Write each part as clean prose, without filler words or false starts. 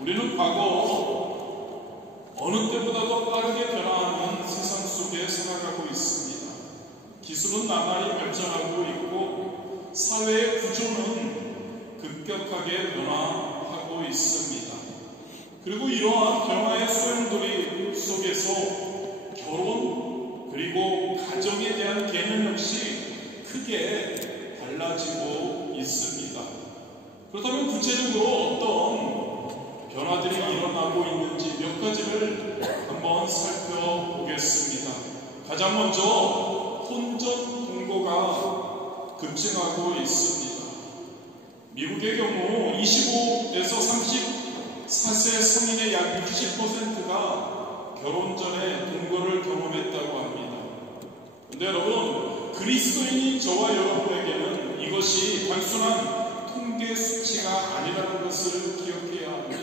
우리는 과거 어느 때보다도 빠르게 변화하는 세상 속에 살아가고 있습니다. 기술은 나날이 발전하고 있고 사회의 구조는 급격하게 변화하고 있습니다. 그리고 이러한 변화의 소용돌이 속에서 결혼 그리고 가정에 대한 개념 역시 크게 달라지고 있습니다. 그렇다면 구체적으로 어떤 변화들이 일어나고 있는지 몇 가지를 한번 살펴보겠습니다. 가장 먼저 혼전 동거가 급증하고 있습니다. 미국의 경우 25에서 34세 성인의 약 60%가 결혼 전에 동거를 경험했다고 합니다. 그런데 여러분, 그리스도인인 저와 여러분에게는 이것이 단순한 통계 수치가 아니라는 것을 기억해야 합니다.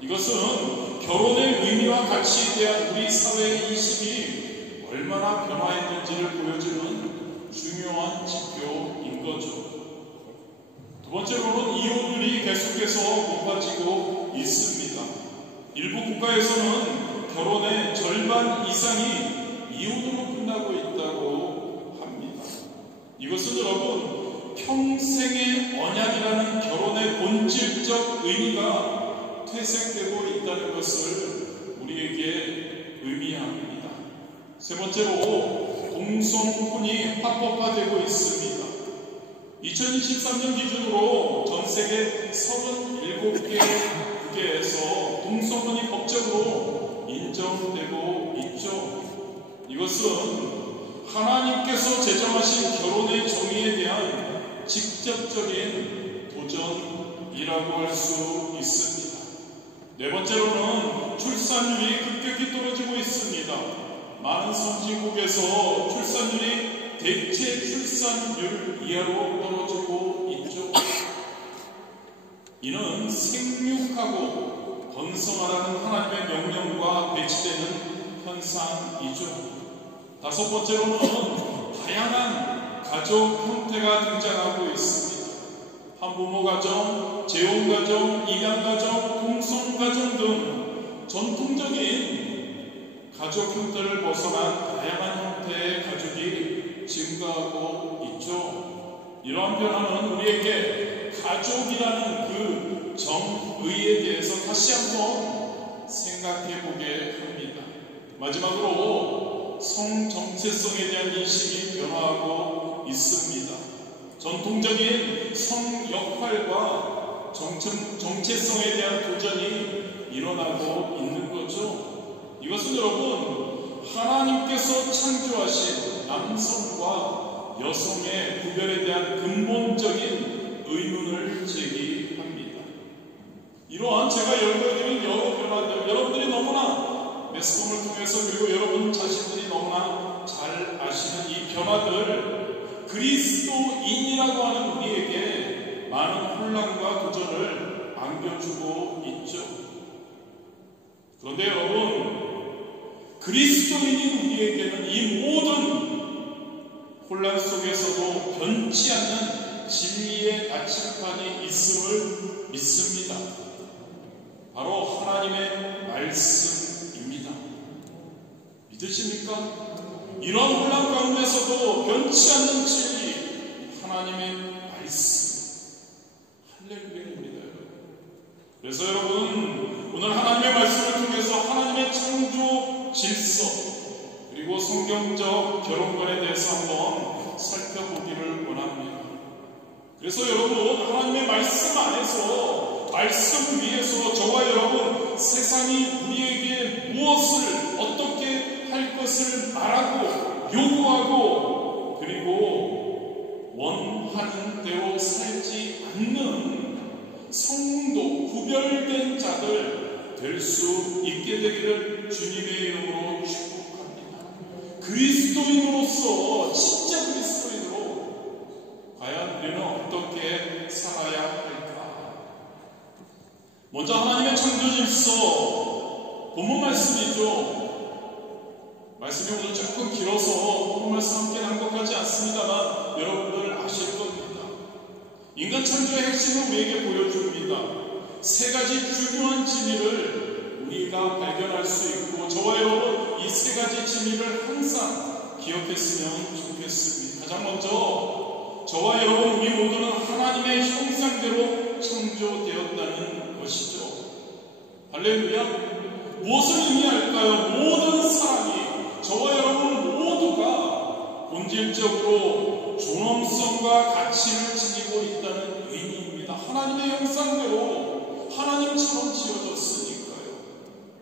이것은 결혼의 의미와 가치에 대한 우리 사회의 인식이 얼마나 변화했는지를 보여주는 중요한 지표인 거죠. 두 번째로는 이혼율이 계속해서 높아지고 있습니다. 일부 국가에서는 결혼의 절반 이상이 이혼으로 끝나고 있다고 합니다. 이것은 여러분, 평생의 언약이라는 결혼의 본질적 의미가 퇴색되고 있다는 것을 우리에게 의미합니다. 세 번째로 동성혼이 합법화되고 있습니다. 2023년 기준으로 전 세계 37개 국에서 동성혼이 법적으로 인정되고 있죠. 이것은 하나님께서 제정하신 결혼의 정의에 대한 직접적인 도전이라고 할 수 있습니다. 네 번째로는 출산율이 급격히 떨어지고 있습니다. 많은 선진국에서 출산율이 대체 출산율 이하로 떨어지고 있죠. 이는 생육하고 번성하라는 하나님의 명령과 배치되는 현상이죠. 다섯 번째로는 다양한 가족 형태가 등장하고 있습니다. 한부모 가정, 재혼 가정, 입양 가정, 동성 가정 등 전통적인 가족 형태를 벗어난 다양한 형태의 가족이 증가하고 있죠. 이러한 변화는 우리에게 가족이라는 그 정의에 대해서 다시 한번 생각해 보게 합니다. 마지막으로 성 정체성에 대한 인식이 변화하고 있습니다. 전통적인 성 역할과 정체성에 대한 도전이 일어나고 있는 거죠. 이것은 여러분, 하나님께서 창조하신 남성과 여성의 구별에 대한 근본적인 의문을 제기합니다. 이러한 제가 열거해드린 여러 변화들, 여러분들이 너무나 매스컴을 통해서 그리고 여러분 자신들이 너무나 잘 아시는 이 변화들, 그리스도인이라고 하는 우리에게 많은 혼란과 도전을 안겨주고 있죠. 그런데 여러분, 그리스도인인 우리에게는 이 모든 혼란 속에서도 변치 않는 진리의 나침반이 있음을 믿습니다. 바로 하나님의 말씀입니다. 믿으십니까? 이런 혼란 가운데서도 변치 않는 진리, 하나님의 말씀. 할렐루야입니다. 그래서 여러분, 오늘 하나님의 말씀을 통해서 하나님의 창조 질서 그리고 성경적 결혼관에 대해서 한번 살펴보기를 원합니다. 그래서 여러분, 하나님의 말씀 안에서, 말씀 위에서 저와 여러분, 세상이 우리에게 무엇을 어떻게 할 것을 말하고 요구하고 그리고 원하는 대로 살지 않는 성도, 구별된 자들 될 수 있게 되기를 주님의 이름으로 축복합니다. 그리스도인으로서, 진짜 그리스도인으로 과연 우리는 어떻게 살아야 할까? 먼저 하나님의 창조 질서, 본문 말씀이죠. 말씀이 오늘 조금 길어서 본문 말씀 함께 낭독하지 않습니다만 여러분들 아실 겁니다. 인간 창조의 핵심을 우리에게 보여줍니다. 세 가지 중요한 진리를 우리가 발견할 수 있고, 저와 여러분 이 세 가지 진리를 항상 기억했으면 좋겠습니다. 가장 먼저 저와 여러분 우리 모두는 하나님의 형상대로 창조되었다는 것이죠. 할렐루야. 무엇을 의미할까요? 모든 사람이, 저와 여러분 모두가 본질적으로 존엄성과 가치를 지니고 있다는 의미입니다. 하나님의 형상대로 하나님처럼 지어졌으니까요.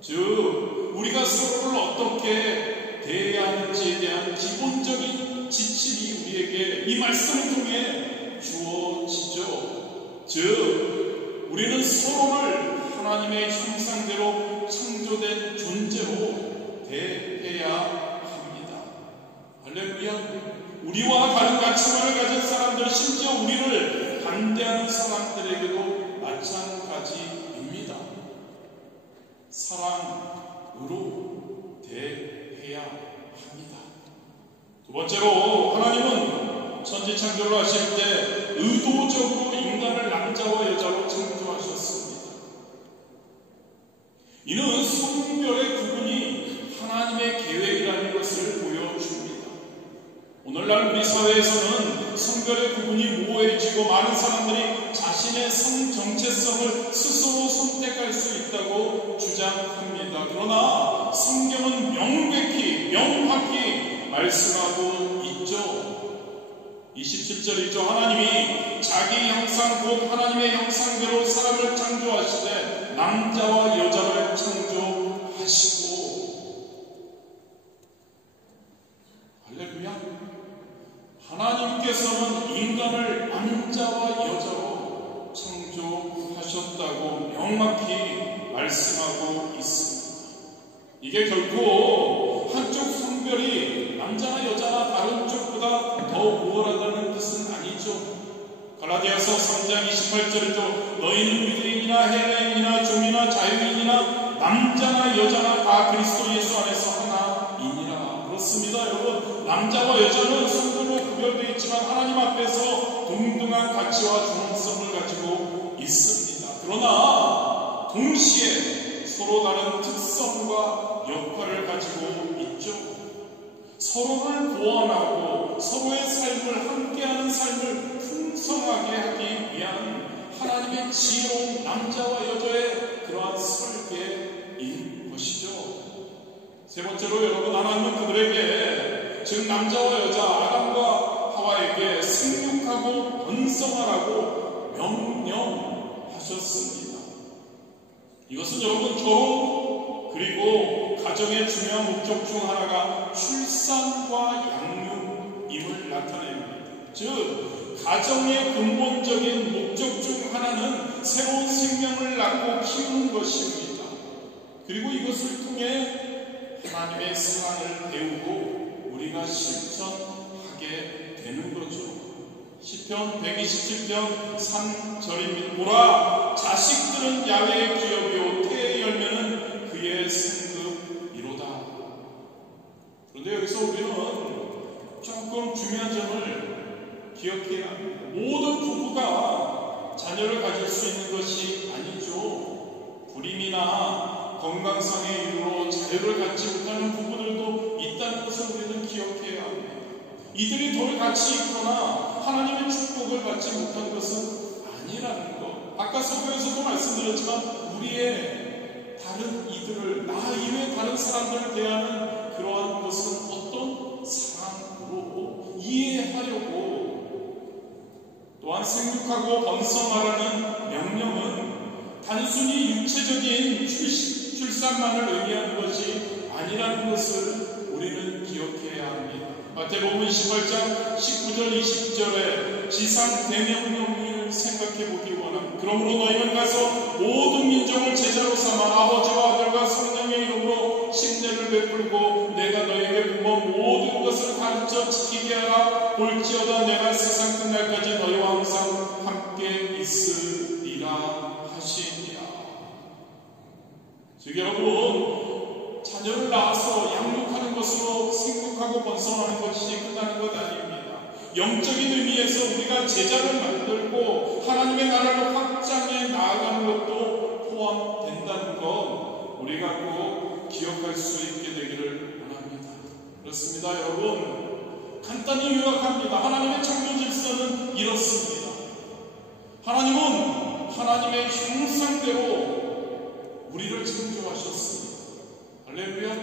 즉 우리가 서로를 어떻게 대해야 하는지에 대한 기본적인 지침이 우리에게 이 말씀을 통해 주어지죠. 즉 우리는 서로를 하나님의 형상대로 창조된 존재로 대해야 합니다. 할렐루야. 우리와 다른 가치관을 가진 사람들, 심지어 우리를 반대하는 사람들에게도 마찬가지입니다. 사랑으로 대해야 합니다. 두 번째로, 하나님은 천지 창조를 하실 때 의도적으로 인간을 남자와 여자로 창조하셨습니다. 이는 성별의 구분이 하나님의 계획이라는 것을 보여줍니다. 오늘날 우리 사회에서는 성별의 구분이 모호해지고 많은 사람들이 자신의 성 정체성을 스스로 선택할 수 있다고 주장합니다. 그러나 성경은 명확히 말씀하고 있죠. 27절이죠. 하나님이 자기 형상 곧 하나님의 형상대로 사람을 창조하시되 남자와 여자를 창조하시고. 할렐루야. 하나님께서는 인간을 남자와 여자로 창조하셨다고 명확히 말씀하고 있습니다. 이게 결코 한쪽 성별이 남자나 여자나 다른 쪽보다 더 우월하다는 뜻은 아니죠. 갈라디아서 3장 28절에도 너희는 유대인이나 헬라인이나 종이나 자유인이나 남자나 여자나 다 그리스도 예수 안에서 하나이니라. 그렇습니다. 여러분, 남자와 여자는 성별로 구별되어 있지만 하나님 앞에서 동등한 가치와 존엄성을 가지고 있습니다. 그러나 동시에 서로 다른 특성과 역할을 가지고 있죠. 서로를 보완하고 서로의 삶을 함께하는 삶을 풍성하게 하기 위한 하나님의 지혜로운 남자와 여자의 그러한 설계인 것이죠. 세 번째로, 여러분, 하나님은 그들에게, 즉 남자와 여자 아담과 하와에게 생육하고 번성하라고 명령하셨습니다. 이것은 여러분 결혼 그리고 가정의 중요한 목적 중 하나가 출산과 양육임을 나타냅니다. 즉 가정의 근본적인 목적 중 하나는 새로운 생명을 낳고 키우는 것입니다. 그리고 이것을 통해 하나님의 사랑을 배우고 우리가 실천하게 되는 거죠. 시편 127편 3절입니다. 보라, 자식들은 야훼의 기업이요 태의 열매는 그의 생급이로다. 그런데 여기서 우리는 조금 중요한 점을 기억해야 합니다. 모든 부부가 자녀를 가질 수 있는 것이 아니죠. 불임이나 건강상의 이유로 자녀를 갖지 못하는 부부들도 있다는 것을 우리는 기억해야 합니다. 이들이 덜 가치 있거나 하나님의 축복을 받지 못한 것은 아니라는 것. 아까 서두에서도 말씀드렸지만 우리의 다른 이들을, 나 이외의 다른 사람들을 대하는 그러한 것은 어떤 사랑으로 이해하려고, 또한 생육하고 번성하라는 명령은 단순히 육체적인 출산만을 의미하는 것이 아니라는 것을 우리는 기억해야 합니다. 마태복음 28장 19절 20절에 지상 대명령을 생각해 보기 원합니다. 그러므로 너희는 가서 모든 민족을 제자로 삼아 아버지와 아들과 성령의 이름으로 침례를 베풀고 내가 너희에게 부은 모든 것을 가르쳐 지키게 하라. 볼지어다 내가 세상 끝날까지 너희와 항상 함께 있으리라 하시니라. 즉 여러분, 자녀를 낳아서 양육하는 것으로 생육하고 번성하는 것이 끝나는 것 아닙니다. 영적인 의미에서 우리가 제자를 만들고 하나님의 나라를 현장에 나아가는 것도 포함된다는 것 우리가 꼭 기억할 수 있게 되기를 원합니다. 그렇습니다, 여러분. 간단히 요약합니다. 하나님의 창조 질서는 이렇습니다. 하나님은 하나님의 형상대로 우리를 창조하셨습니다. 할렐루야.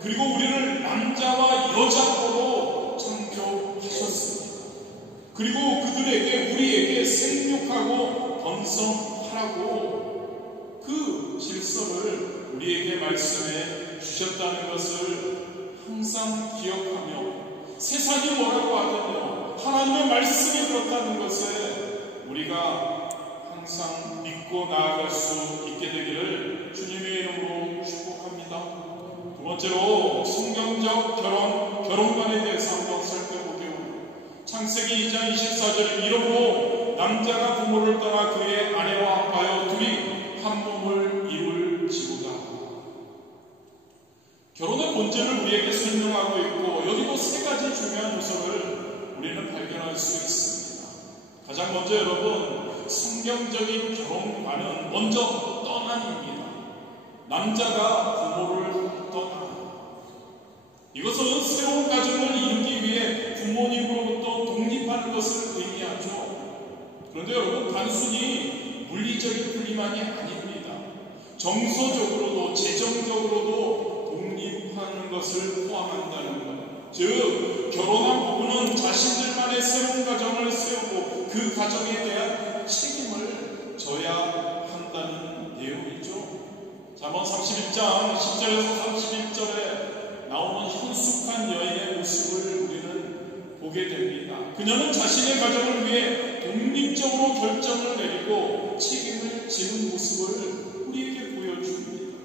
그리고 우리를 남자와 여자로 창조하셨습니다. 그리고 그들에게 우리에게 생육하고 번성하라고 그 질서를 우리에게 말씀해 주셨다는 것을 항상 기억하며 세상이 뭐라고 하더라도 하나님의 말씀이 그렇다는 것에 우리가 항상 믿고 나아갈 수 있게 되기를 주님의 이름으로 축복합니다. 두 번째로 성경적 결혼관에 대해서 한번 살펴보게요. 창세기 2장 24절 이러므로 남자가 부모를 떠나 그의 아내와 합하여 둘이 한 몸을 이룰지로다. 결혼의 본질을 우리에게 설명하고 있고 여기도 세 가지 중요한 요소를 우리는 발견할 수 있습니다. 가장 먼저 여러분, 성경적인 결혼관은 먼저 떠남입니다. 남자가 부모를 떠나. 이것은 새로운 가정을 이루기 위해 부모님으로부터 독립하는 것을 의미하죠. 그런데 여러분, 단순히 물리적인 분리만이 아닙니다. 정서적으로도 재정적으로도 독립하는 것을 포함한다는 것. 즉, 결혼한 부부는 자신들만의 새로운 가정을 세우고 그 가정에 대한 책임을 져야 한다는 내용이죠. 잠언 31장 10절에서 31절에 나오는 현숙한 여인의 모습을 우리는 보게 됩니다. 그녀는 자신의 가정을 위해 독립적으로 결정을 내리고 책임을 지는 모습을 우리에게 보여줍니다.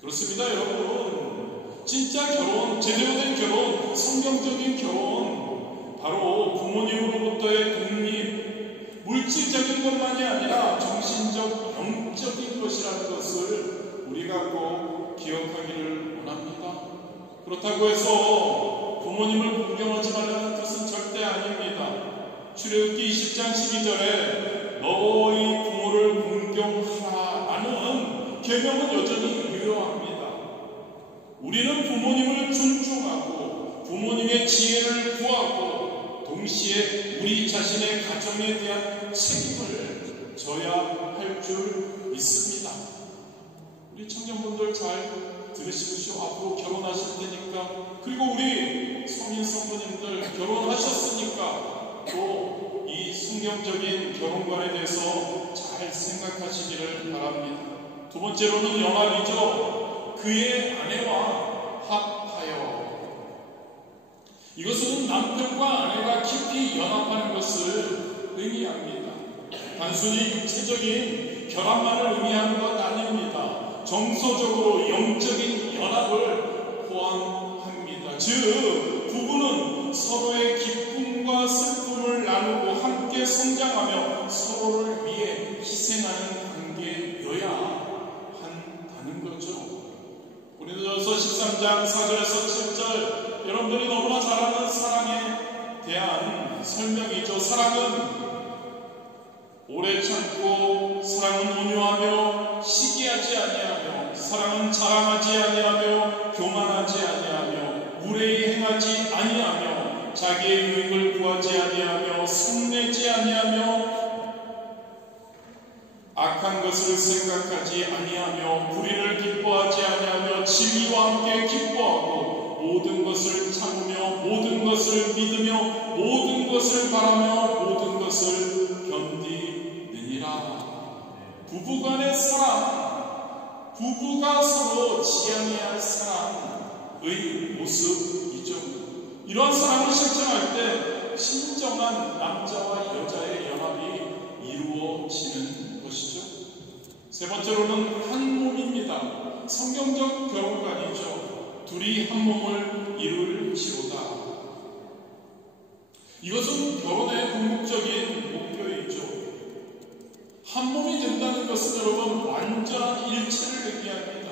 그렇습니다, 여러분. 진짜 결혼, 제대로 된 결혼, 성경적인 결혼, 바로 부모님으로부터의 독립, 물질적인 것만이 아니라 정신적, 영적인 것이라는 것을 우리가 꼭 기억하기를 원합니다. 그렇다고 해서 부모님을 공경하지 말라는 뜻은 절대 아닙니다. 출애굽기 20장 12절에 너희 부모를 공경하라는 계명은 여전히 유효합니다. 우리는 부모님을 존중하고 부모님의 지혜를 구하고 동시에 우리 자신의 가정에 대한 책임을 져야 할 줄 믿습니다. 우리 청년분들 잘 들으시십시오. 앞으로 결혼하실 테니까, 그리고 우리 성인 성도님들 결혼하셨으니까 또 이 성경적인 결혼관에 대해서 잘 생각하시기를 바랍니다. 두 번째로는 연합이죠. 그의 아내와 합하여. 이것은 남편과 아내가 깊이 연합하는 것을 의미합니다. 단순히 육체적인 결합만을 의미하는 것 아닙니다. 정서적으로 영적인 연합을 포함합니다. 즉, 부부는 서로의 기쁨과 슬픔을 나누고 함께 성장하며 서로를 위해 희생하는 관계여야 한다는 거죠. 고린도전서 13장 4절에서 7절, 여러분들이 너무나 잘 아는 사랑에 대한 설명이죠. 사랑은 오래 참고, 사랑은 온유하며 시기하지 아니하며, 사랑은 자랑하지 아니하며 교만하지 아니하며, 무례히 행하지 아니하며, 자기의 유익을 구하지 아니하며, 성내지 아니하며, 악한 것을 생각하지 아니하며, 불의를 기뻐하지 아니하며, 진리와 함께 기뻐하고, 모든 것을 참으며, 모든 것을 믿으며, 모든 것을 바라며, 모든 것을 견디느니라. 부부간의 사랑, 부부가 서로 지향해야 할 사랑의 모습이죠. 이러한 사랑을 실천할 때 진정한 남자와 여자의 연합이 이루어지는 것이죠. 세 번째로는 한 몸입니다. 성경적 결혼관이죠. 둘이 한 몸을 이룰지로다. 이것은 결혼의 궁극적인 목표이죠. 한 몸이 된다는 것은 여러분 완전한 일체를 의미합니다.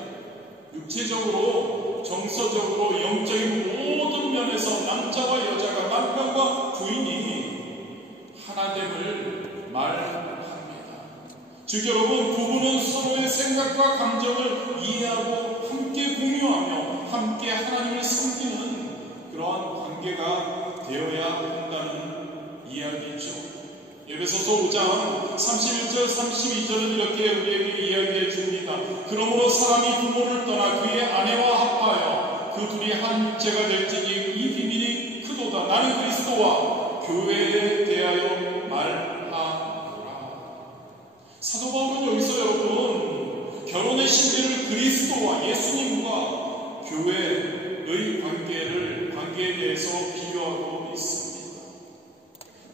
육체적으로, 정서적으로, 영적인 모든 면에서 남자와 여자가, 남편과 부인이 하나됨을 말합니다. 즉 여러분, 부부는 서로의 생각과 감정을 이해하고 함께 공유하며 함께 하나님을 섬기는 그러한 관계가 되어야 한다는 이야기죠. 에베소서 5장 31절 32절은 이렇게 우리에게 이야기해 줍니다. 그러므로 사람이 부모를 떠나 그의 아내와 합하여 그 둘이 한 육체가 될지니 이 비밀이 크도다. 나는 그리스도와 교회에 대하여 말하노라. 사도 바울은 여기서 여러분, 결혼의 신비를 그리스도와 예수님과 교회의 관계에 대해서 비교하고 있습니다.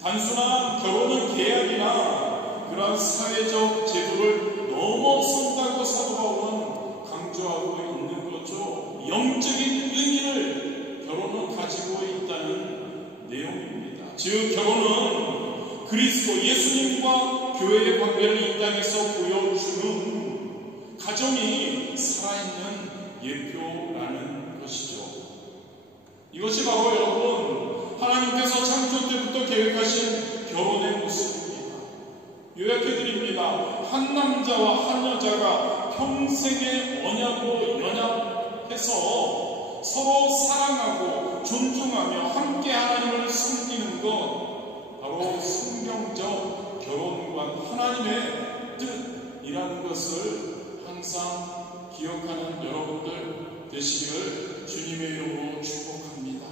단순한 결혼은 계약이나 그러한 사회적 제도를 넘어선다고 사도 바울은 강조하고 있는 거죠. 영적인 의미를 결혼은 가지고 있다는 내용입니다. 즉 결혼은 그리스도 예수님과 교회의 관계를 이 땅에서 보여주는 가정이 살아있는 예표라는 것이죠. 이것이 바로 여러분, 하나님께서 창조 때부터 계획하신 결혼의 모습입니다. 요약해드립니다. 한 남자와 한 여자가 평생의 언약으로 연합해서 서로 사랑하고 존중하며 함께 하나님을 섬기는 것, 바로 성경적 결혼관, 하나님의 뜻이라는 것을 항상 기억하는 여러분들 되시기를 주님의 이름으로 축복합니다.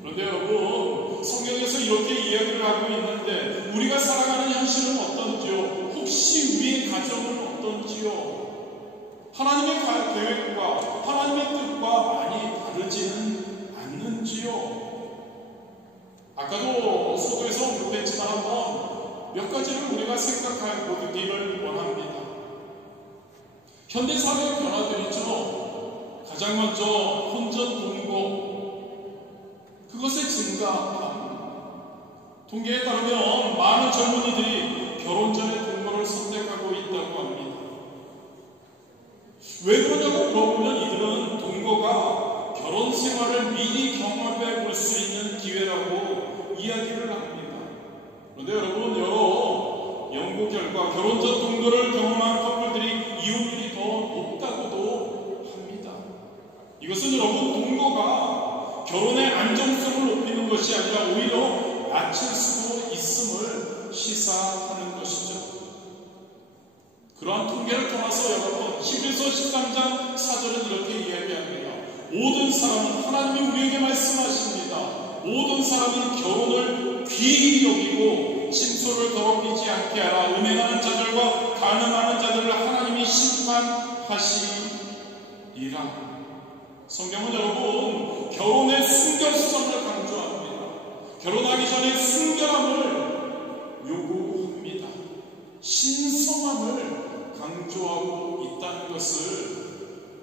그런데 여러분, 성경에서 이렇게 이야기를 하고 있는데 우리가 살아가는 현실은 어떤지요? 혹시 우리의 가정은 어떤지요? 하나님의 계획과 하나님의 뜻과 많이 다르지는 않는지요? 아까도 소도에서 언급했지만 한번 몇 가지를 우리가 생각해 보기를 원합니다. 현대사회의 변화들이죠. 가장 먼저 혼전 동거, 그것의 증가함. 통계에 따르면 많은 젊은이들이 결혼 전에 동거를 선택하고 있다고 합니다. 왜 그러냐고 물어보면 이들은 동거가 결혼 생활을 미리 경험해 볼 수 있는 기회라고 이야기를 합니다. 그런데 여러분, 여러 연구 결과 결혼 전 동거를 경험한 커플들이 이혼율이 더 높다고도 합니다. 이것은 여러분, 동거가 결혼의 안정성을 높이는 것이 아니라 오히려 낮출 수도 있음을 시사하는 것이죠. 그러한 통계를 통해서 여러분, 히브리서 13장 4절은 이렇게 이야기합니다. 모든 사람은, 하나님이 우리에게 말씀하십니다. 모든 사람은 결혼을 귀히 여기고 침소를 더럽히지 않게 하라. 음행하는 자들과 간음하는 자들을 하나님이 심판하시리라. 성경은 여러분, 결혼의 순결성을 강조합니다. 결혼하기 전에 순결함을 요구합니다. 신성함을 강조하고 있다는 것을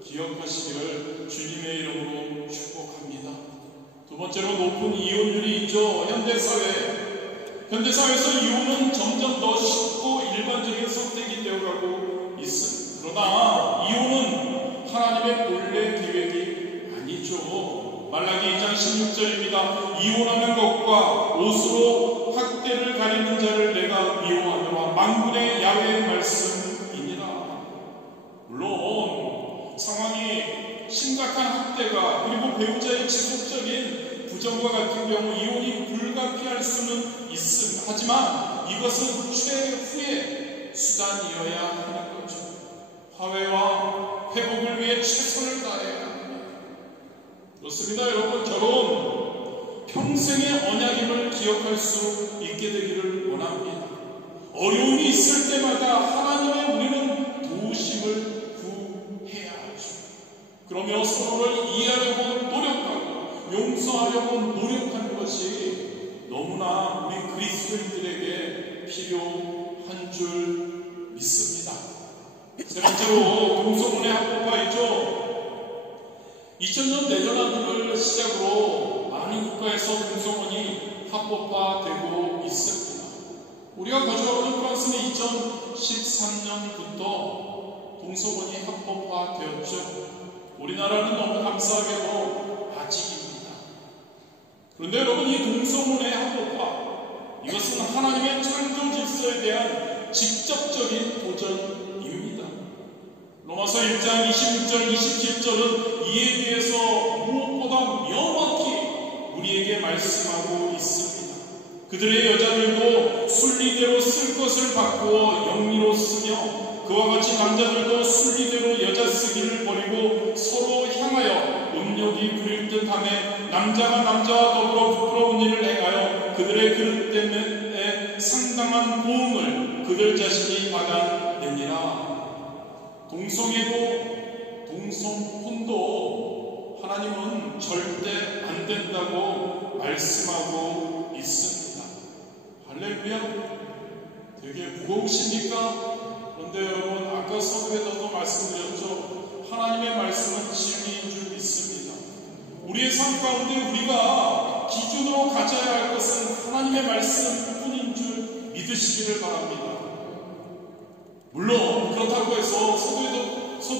기억하시기를 주님의 이름으로 축복합니다. 두 번째로 높은 이혼율이 있죠. 현대사회에서 이혼은 점점 더 쉽고 일반적인 선택이 되어가고 있습니다. 그러나 이혼은 하나님의 본래 계획이 아니죠. 말라기 2장 16절입니다. 이혼하는 것과 옷으로 학대를 가리는 자를 내가 미워하노라. 만군의 야훼의 말씀이니라. 물론 상황이 심각한 학대가, 그리고 배우자의 지속적인 부정과 같은 경우 이혼이 불가피할 수는 있습니다. 하지만 이것은 최후의 수단이어야 하는 거죠. 화해와 회복을 위해 최선을 다해야 합니다. 그렇습니다. 여러분, 결혼 평생의 언약임을 기억할 수 있게 되기를 원합니다. 어려움이 있을 때마다 하나님의 우리는 도우심을 구해야 하죠. 그러며 서로를 이해하려고 노력하고 용서하려고 노력하는 것이 너무나 우리 그리스도인들에게 필요한 줄 믿습니다. 세 번째로 동성혼의 합법화 있죠. 2000년 내전하기를 시작으로 많은 국가에서 동성혼이 합법화되고 있습니다. 우리가 거주하고 있는 프랑스는 2013년부터 동성혼이 합법화되었죠. 우리나라는 너무 감사하게도 아직입니다. 그런데 여러분, 이 동성혼의 합법화, 이것은 하나님의 창조 질서에 대한 직접적인 도전입니다. 로마서 1장 26절 27절은 이에 대해서 무엇보다 명확히 우리에게 말씀하고 있습니다. 그들의 여자들도 순리대로 쓸 것을 바꾸어 영리로 쓰며 그와 같이 남자들도 순리대로 여자 쓰기를 버리고 서로 향하여 음욕이 부릴 듯하며 남자가 남자와 더불어 부끄러운 일을 행하여 그들의 그릇 때문에 상당한 보응을 그들 자신이 받아내니라. 동성애도 동성혼도 하나님은 절대 안 된다고 말씀하고 있습니다. 할렐루야. 되게 무거우십니까? 그런데 여러분, 아까 서두에도 말씀드렸죠. 하나님의 말씀은 진리인 줄 믿습니다. 우리의 삶 가운데 우리가 기준으로 가져야 할 것은 하나님의 말씀뿐인 줄 믿으시기를 바랍니다. 물론 그렇다고 해서 서두에도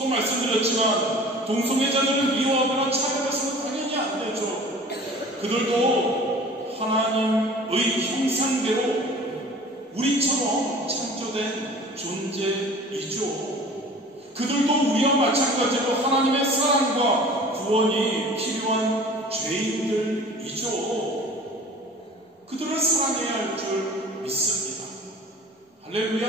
말씀드렸지만 동성애자들을 미워하거나 차별해서는 당연히 안 되죠. 그들도 하나님의 형상대로 우리처럼 창조된 존재이죠. 그들도 우리와 마찬가지로 하나님의 사랑과 구원이 필요한 죄인들이죠. 그들을 사랑해야 할 줄 믿습니다. 할렐루야.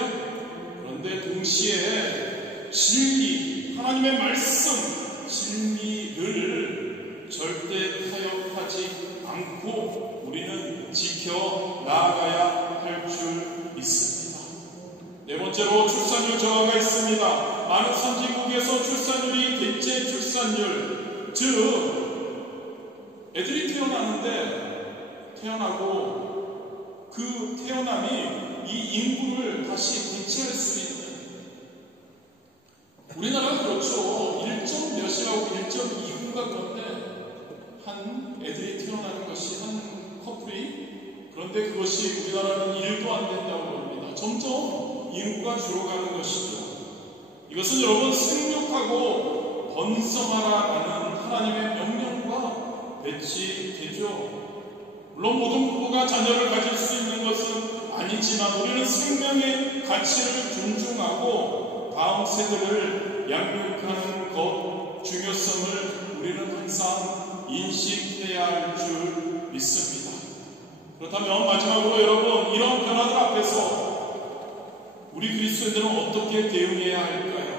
그런데 동시에 진리, 하나님의 말씀, 진리를 절대 타협하지 않고 우리는 지켜 나아가야 할 줄 믿습니다. 네 번째로 출산율 저하가 있습니다. 많은 선진국에서 출산율이 대체 출산율, 즉 애들이 태어나고 그 태어남이 이 인구를 다시 대체할 수 있는, 우리나라가 그렇죠. 1점 몇이라고 1.2인가 그런데 한 애들이 태어나는 것이 한 커플이, 그런데 그것이 우리나라는 1도 안 된다고 합니다. 점점 인구가 줄어가는 것이죠. 이것은 여러분 생육하고 번성하라는 하나님의 명령과 배치되죠. 물론 모든 부부가 자녀를 가질 수 있는 것은 아니지만 우리는 생명의 가치를 존중하고 다음 세대를 양육하는 것 중요성을 우리는 항상 인식해야 할 줄 믿습니다. 그렇다면 마지막으로 여러분, 이런 변화들 앞에서 우리 그리스도인들은 어떻게 대응해야 할까요?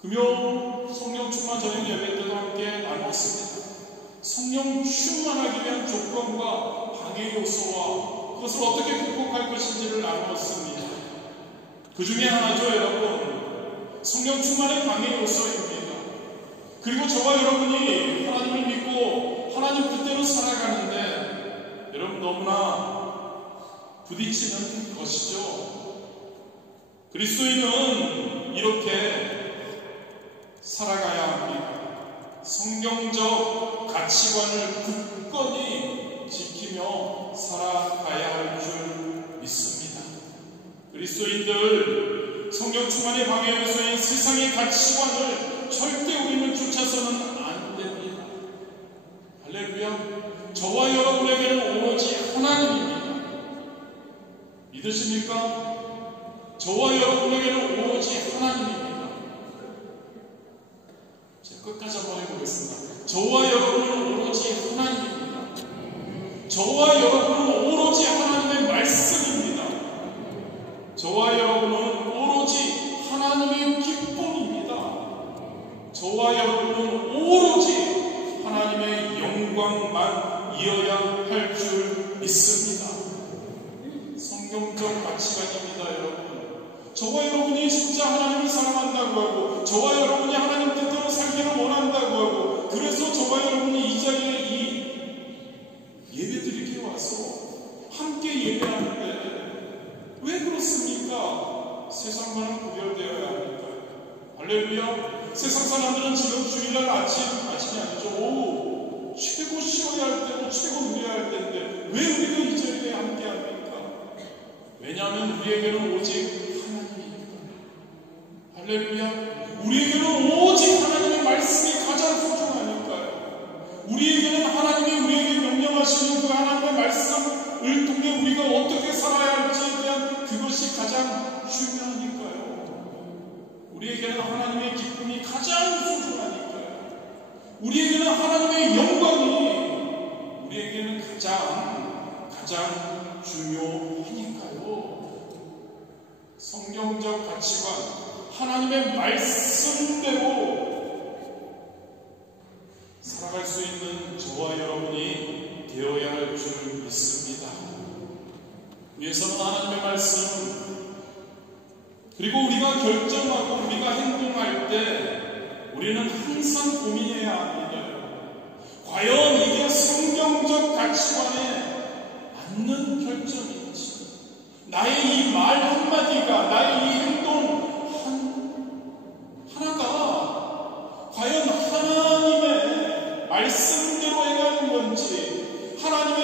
금요 성령 충만 저녁 예배 때도 함께 나눴습니다. 성령 충만하기 위한 조건과 방해 요소와 그것을 어떻게 극복할 것인지를 나누었습니다. 그 중에 하나죠, 여러분. 성령 충만의 방해 요소입니다. 그리고 저와 여러분이 하나님을 믿고 하나님 뜻대로 살아가는데 여러분 너무나 부딪히는 것이죠. 그리스도인은 이렇게 살아가야 합니다. 성경적 가치관을 굳건히 지키며 살아가야 할 줄 믿습니다. 그리스도인들 성경 충만의 방해 요소인 세상의 가치관을 절대 우리는 쫓아서는 안 됩니다. 할렐루야. 저와 여러분에게는 오로지 하나님입니다. 믿으십니까? 저와 여러분에게는 오로지 하나님입니다. 제가 끝까지 한번 해보겠습니다. 저와 여러분은 오로지 하나님입니다. 저와 여러분은 오로지 하나님의 말씀입니다. 저와 여러분은 오로지 하나님의 기쁨입니다. 저와 여러분은 오로지 하나님의 영광만 이어야 할 줄 믿습니다. 성경적 가치관입니다, 여러분. 저와 여러분이 진짜 하나님을 사랑한다고 하고, 저와 여러분이 하나님 뜻대로 살기를 원한다고 하고, 그래서 저와 여러분이 이 자리에 예배드리기에 와서 함께 예배하는데 왜 그렇습니까? 세상과는 구별되어야 합니까? 할렐루야. 세상 사람들은 지금 주일날 아침이 아니죠. 오후 최고 쉬어야 할 때고 최고 누려야 할 때인데 왜 우리가 이 자리에 함께 합니까? 왜냐하면 우리에게는 오직 하나님입니다. 할렐루야. 우리에게는 오직 하나님의 말씀이 가장 소중하니까요. 우리에게는 하나님이 우리에게 명령하시는 그 하나님의 말씀, 통해 우리가 어떻게 살아야 할지에 대한 그것이 가장 중요하니까요. 우리에게는 하나님의 기쁨이 가장 소중하니까요. 우리에게는 하나님의 영광이 우리에게는 가장 중요하니까요. 성경적 가치관, 하나님의 말씀대로 살아갈 수 있는 저와 여러분이 되어야 할 줄 믿습니다. 위에서는 하나님의 말씀, 그리고 우리가 결정하고 우리가 행동할 때 우리는 항상 고민해야 합니다. 과연 이게 성경적 가치관에 맞는 결정인지, 나의 이 말 한마디가, 나의 이 행동 하나가 과연 하나님의 말씀대로 해가는 건지, 하나님의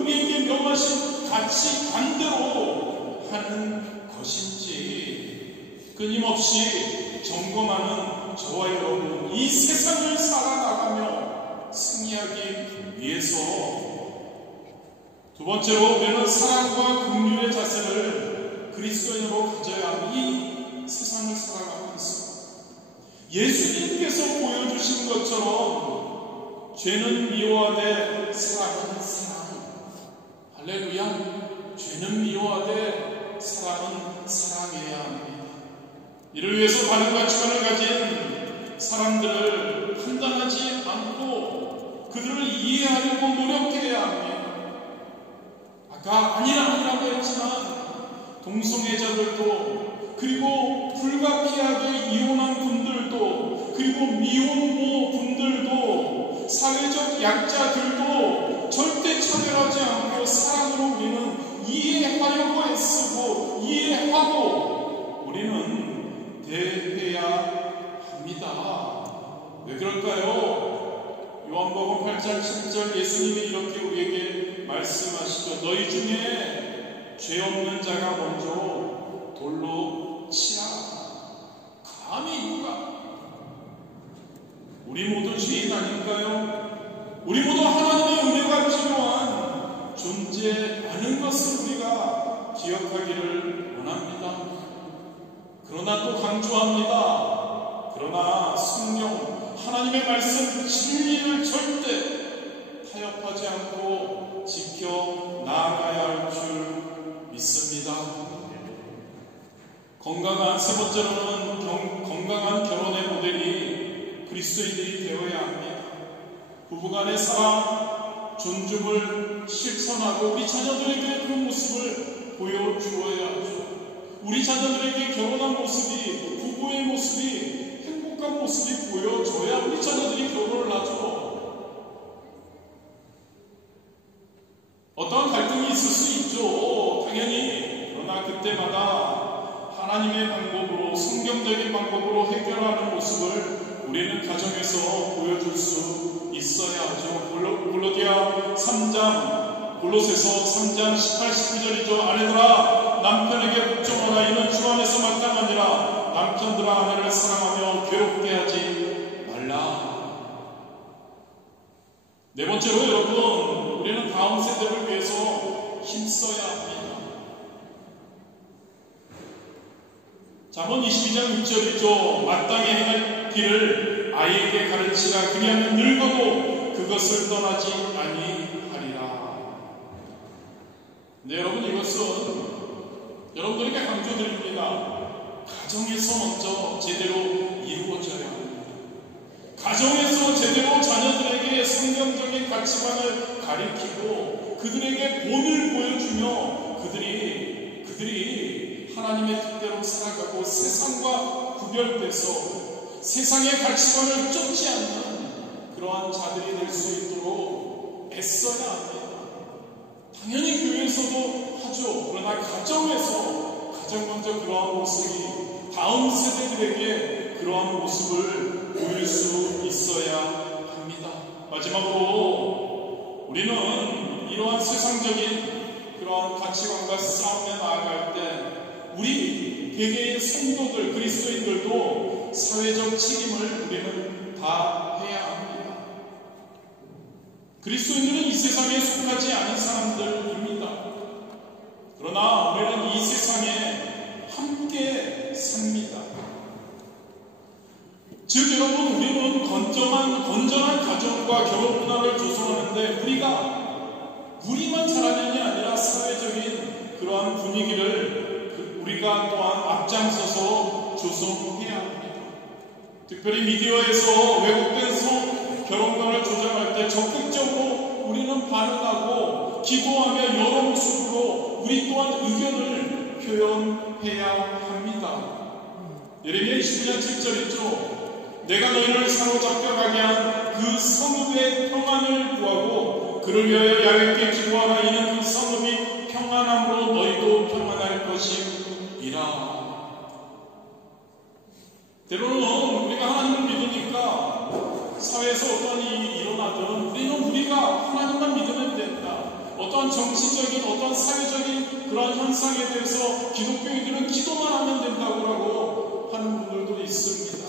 우리에게 명하신 가치관대로 하는 것인지 끊임없이 점검하는 저와 여러분, 이 세상을 살아나가며 승리하기 위해서 두 번째로 우리는 사랑과 긍휼의 자세를 그리스도인으로 가져야 하는 이 세상을 살아가면서 예수님께서 보여주신 것처럼 죄는 미워하되 사랑은 사랑, 할렐루야, 죄는 미워하되 사랑은 사랑해야 합니다. 이를 위해서 다른 가치관을 가진 사람들을 판단하지 않고 그들을 이해하려고 노력해야 합니다. 아까 아니라고 했지만 동성애자들도, 그리고 불가피하게 이혼한 분들도, 그리고 미혼모 분들도, 사회적 약자들도 절대 차별하지 않고 사랑으로 우리는 이해하려고 애쓰고 이해하고 우리는 대해야 합니다. 왜 그럴까요? 요한복음 8장 7절 예수님이 이렇게 우리에게 말씀하시죠. 너희 중에 죄 없는 자가 먼저 돌로 치라. 감히 누가? 우리 모두 죄인 아닌가요? 우리 모두 하나님의 은혜가 필요한 존재라는 것을 우리가 기억하기를 원합니다. 그러나 또 강조합니다. 그러나 성령, 하나님의 말씀 진리를 절대 타협하지 않고 지켜 나아가야 할 줄 믿습니다. 세 번째로는 건강한 결혼의 모델이 그리스도인들이 되어야 합니다. 부부간의 사랑, 존중을 실천하고 우리 자녀들에게 그 모습을 보여주어야 하죠. 우리 자녀들에게 결혼한 모습이, 부부의 모습이, 행복한 모습이 보여줘야 우리 자녀들이 결혼을 하죠. 어떠한 갈등이 있을 수 있죠. 당연히. 그러나 그때마다 하나님의 방법으로, 성경적인 방법으로 해결하는 모습을 우리는 가정에서 보여줄 수 있어야 하죠. 골로새서 3장 18, 19절이죠. 아내들아 남편에게 복종하라. 이는 주 안에서 마땅하니라. 남편들아 아내를 사랑하며 괴롭게 하지 말라. 네 번째로 여러분, 우리는 다음 세대를 위해서 힘써야 합니다. 잠언 22장 6절이죠. 마땅히 행할 길을 아이에게 가르치라. 그리하면 늙어도 그것을 떠나지 아니하리라. 네, 여러분, 이것은 여러분들에게 강조드립니다. 가정에서 먼저 제대로 이루어져야 합니다. 가정에서 제대로 자녀들에게 성경적인 가치관을 가르치고 그들에게 본을 보여주며 그들이 하나님의 뜻대로 살아가고 세상과 구별돼서 세상의 가치관을 쫓지 않는 그러한 자들이 될 수 있도록 애써야 합니다. 당연히 교회에서도 하죠. 그러나 가정 먼저 그러한 모습이 다음 세대들에게 그러한 모습을 보일 수 있어야 합니다. 마지막으로 우리는 이러한 세상적인 그러한 가치관과 싸움에 나아갈 때 우리 개개의 성도들, 그리스도인들도 사회적 책임을 우리는 다 해야 합니다. 그리스도인들은 이 세상에 속하지 않은 사람들입니다. 그러나 우리는 이 세상에 함께 삽니다. 즉 여러분, 우리는 건전한 가정과 결혼 문화를 조성하는데 우리만 잘하는 게 아니라 사회적인 그러한 분위기를 우리가 또한 앞장서서 조성해야 합니다. 특별히 미디어에서 왜곡된 결혼관을 조장할 때 적극적으로 우리는 반응하고 기도하며 여러 모습으로 우리 또한 의견을 표현해야 합니다. 예레미야 29장 7절이죠. 내가 너희를 사로잡혀 가게 한 그 성읍의 평안을 구하고 그를 위하여 야훼께 기도하라. 이는 그 성읍이 평안함으로 너희도 평안할 것이니라. 때로는 우리가 하나님을 믿으니까 사회에서 어떠한 일이 일어나든 우리가 하나님만 믿으면 된다. 어떠한 정치적인, 어떠한 사회적인 그러한 현상에 대해서 기독교인들은 기도만 하면 된다고 하는 분들도 있습니다.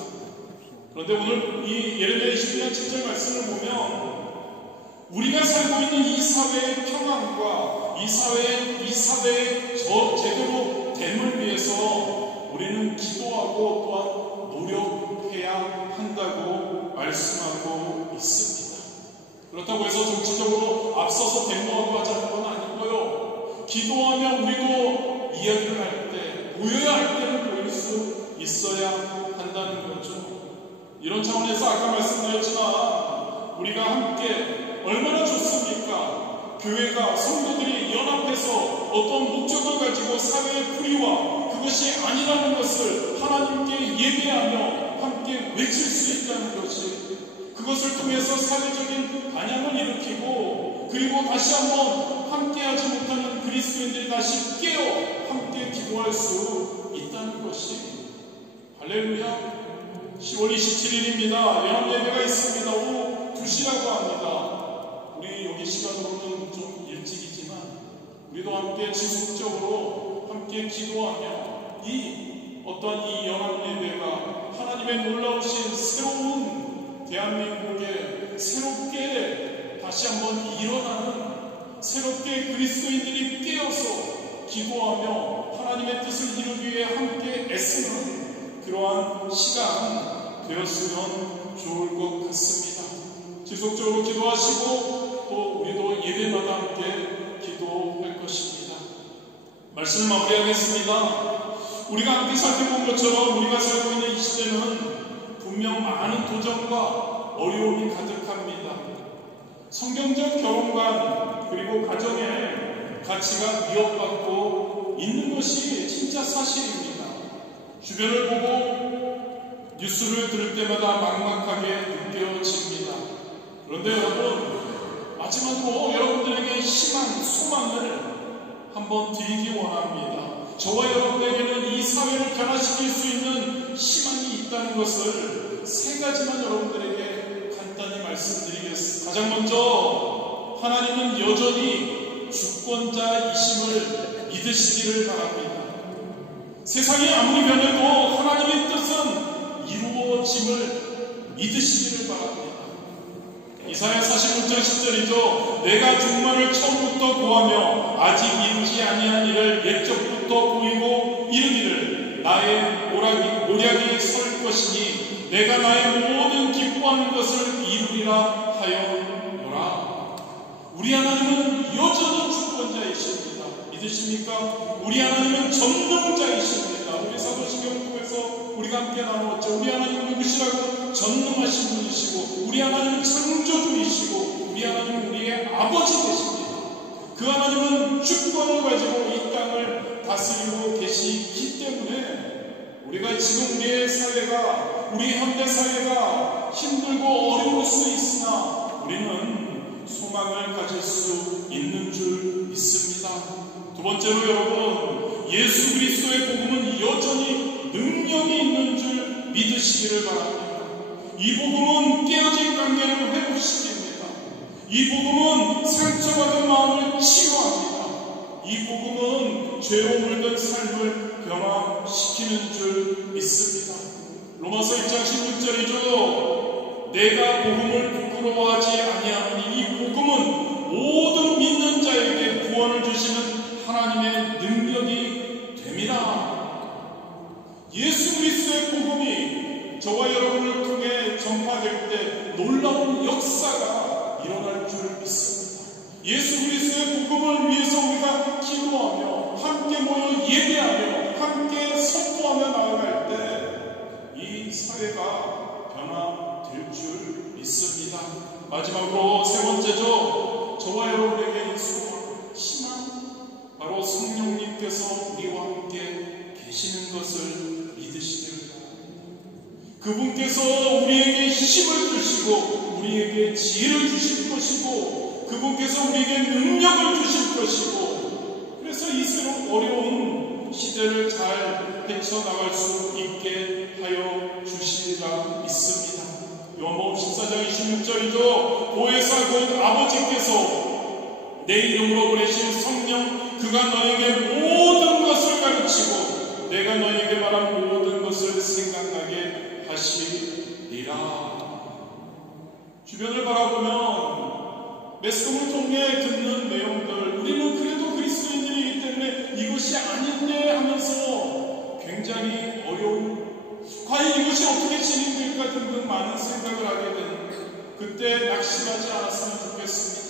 그런데 오늘 이 예레미야 29장 7절 말씀을 보면 우리가 살고 있는 이 사회의 평안과 이 사회의 제대로 됨을 위해서 우리는 기도하고 또한 노력해야 한다고 말씀하고 있습니다. 그렇다고 해서 정치적으로 앞서서 데모하고 하자는 건 아니고요. 기도하며 우리도 이야기를 할 때, 보여야 할 때는 보일 수 있어야 한다는 거죠. 이런 차원에서 아까 말씀드렸지만 우리가 함께 얼마나 좋습니까? 교회가 성도들이 연합해서 어떤 목적을 가지고 사회의 불의와 그것이 아니라는 것을 하나님께 예배하며 함께 외칠 수 있다는 것이, 그것을 통해서 사회적인 반향을 일으키고 그리고 다시 한번 함께하지 못하는 그리스도인들이 다시 깨어 함께 기도할 수 있다는 것이, 할렐루야. 10월 27일입니다. 연합예배가 있습니다. 오후 2시라고 합니다. 우리 여기 시간으로는 좀 일찍이지만 우리도 함께 지속적으로 함께 기도하며 이 연합예배가 하나님의 놀라우신 새로운 대한민국에 새롭게 다시 한번 일어나는, 새롭게 그리스도인들이 깨어서 기도하며 하나님의 뜻을 이루기 위해 함께 애쓰는 그러한 시간 되었으면 좋을 것 같습니다. 지속적으로 기도하시고 또 우리도 예배마다 함께 기도할 것입니다. 말씀을 마무리하겠습니다. 우리가 함께 살펴본 것처럼 우리가 살고 있는 이 시대는 분명 많은 도전과 어려움이 가득합니다. 성경적 결혼관 그리고 가정의 가치가 위협받고 있는 것이 진짜 사실입니다. 주변을 보고 뉴스를 들을 때마다 막막하게 느껴집니다. 그런데 여러분, 마지막으로 여러분들에게 희망, 소망을 한번 드리기 원합니다. 저와 여러분에게는 이 사회를 변화시킬 수 있는 희망이 있다는 것을 세 가지만 여러분들에게 간단히 말씀드리겠습니다. 가장 먼저, 하나님은 여전히 주권자이심을 믿으시기를 바랍니다. 세상이 아무리 변해도 하나님의 뜻은 이루어짐을 믿으시기를 바랍니다. 이사야 46장 10절이죠. 내가 종말을 처음부터 고하며 아직 이루지 아니한 일을 옛적부터 보이고 이르기를 나의 모략이 설 것이니 내가 나의 모든 기뻐하는 것을 이루리라 하였노라. 우리 하나님은 여전히 주권자이십니다. 믿으십니까? 우리 하나님은 전능자이십니다. 우리 사도신경을 통해서 우리가 함께 나누었죠. 우리 하나님은 누구시라고? 전능하신 분이시고 우리 하나님은 창조주이시고 우리 하나님은 우리의 아버지 되십니다. 그 하나님은 주권을 가지고 이 땅을 다스리고 계시기 때문에 우리가 지금 우리의 사회가, 우리 현대 사회가 힘들고 어려울 수 있으나 우리는 소망을 가질 수 있는 줄 믿습니다. 두 번째로 여러분, 예수 그리스도의 복음은 여전히 능력이 있는 줄 믿으시기를 바랍니다. 이 복음은 깨어진 관계를 회복시킵니다. 이 복음은 상처받은 마음을 치유합니다. 이 복음은 죄로 물든 삶을 변화시키는 줄 믿습니다. 로마서 1장 16절이죠. 내가 복음을 부끄러워하지 아니하노니 이 복음은 모든 믿는 자에게 구원을 주시는 하나님의 저와 여러분을 통해 전파될 때 놀라운 역사가 일어날 줄 믿습니다. 예수 그리스도의 복음을 위해서 우리가 기도하며 함께 모여 예배하며 함께 선포하며 나아갈 때 이 사회가 변화될 줄 믿습니다. 마지막으로 세 번째죠. 저와 여러분에게 소망, 희망, 바로 성령님께서 우리와 함께 계시는 것을 믿으시길 바랍니다. 그분께서 우리에게 힘을 주시고 우리에게 지혜를 주실 것이고 그분께서 우리에게 능력을 주실 것이고 그래서 이 새로운 어려운 시대를 잘 헤쳐나갈 수 있게 하여 주시리라 믿습니다. 요한복음 14장 26절이죠. 보혜사 곧 아버지께서 내 이름으로 보내신 성령 그가 너에게 모든 것을 가르치고 내가 너에게 말한 모든 것을 생각나게 하시리라. 주변을 바라보면 매스컴을 통해 듣는 내용들 우리는 그래도 그리스도인들이기 때문에 이것이 아닌데 하면서 굉장히 어려운 과연 이것이 어떻게 진행될까 등등 많은 생각을 하게 되는 그때 낙심하지 않았으면 좋겠습니다.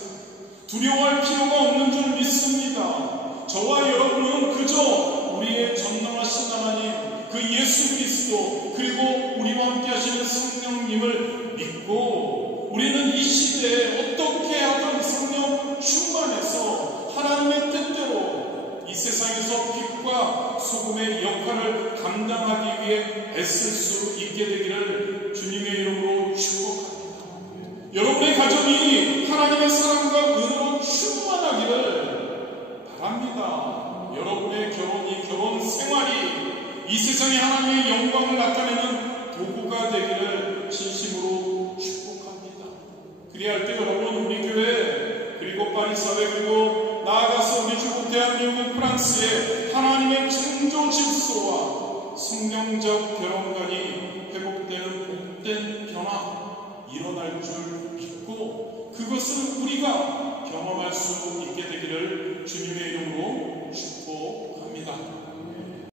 두려워할 필요가 없는 줄 믿습니다. 저와 여러분은 그저 우리의 전능하신 하나님 그 예수 그리스도 그리고 우리와 함께 하시는 성령님을 믿고 우리는 이 시대에 어떻게 하든 성령 충만해서 하나님의 뜻대로 이 세상에서 빛과 소금의 역할을 감당하기 위해 애쓸 수 있게 되기를 주님의 이름으로 축복합니다. 여러분의 가정이 하나님의 사랑과 은혜로 충만하기를 바랍니다. 여러분의 결혼 생활이 이 세상에 하나님의 영광을 나타내는 도구가 되기를 진심으로 축복합니다. 그래야 할 때 여러분 우리 교회 그리고 파리 사회 그리고 나아가서 우리 주국 대한민국 프랑스의 하나님의 창조 질서와 성경적 결혼관이 회복되는 복된 변화 일어날 줄 믿고 그것을 우리가 경험할 수 있게 되기를 주님의 이름으로 축복합니다.